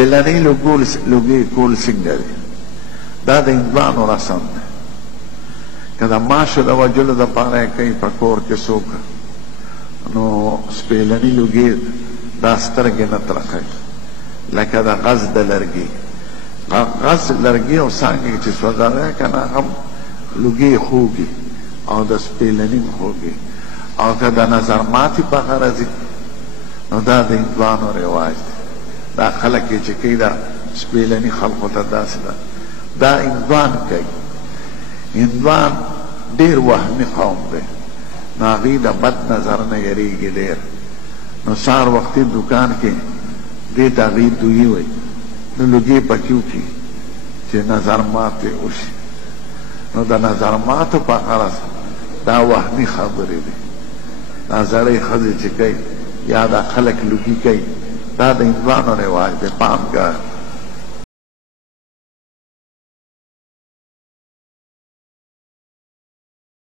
سپیلنی لوګي کول څنګه دی دا د هندوانو رسم دی که د ماشو د وجلو دپاره یې کوي په کور کې څوک نو سپیلني لوګي دا سترګې نه ترخوي لکه د غز د لرګي غز لرګي او څانګې چې سوځوی که نه هم لوګي خوږي او د سپیلني خوږي او که د نظر ماتې په غرض نو دا د هندوانو رواج دی دا خلک یې چې کوي دا سپیلني خلقو ته داسې ده دا هندوان کوي هندوان ډېر وهمي قوم دی نو هغوی د بد نظر نه یریږي ډېر نو سهار وختي دکان کې دې ته هغوی دویي وایي نو لوګي پکې وکړي چې نظر ماتې وشي نو د نظر ماتو په غرض دا وهمي خبرې دي دا زړې ښځې چې کوي یا دا خلک لوګي کوي دا د هندوانو رواج دی پام کوه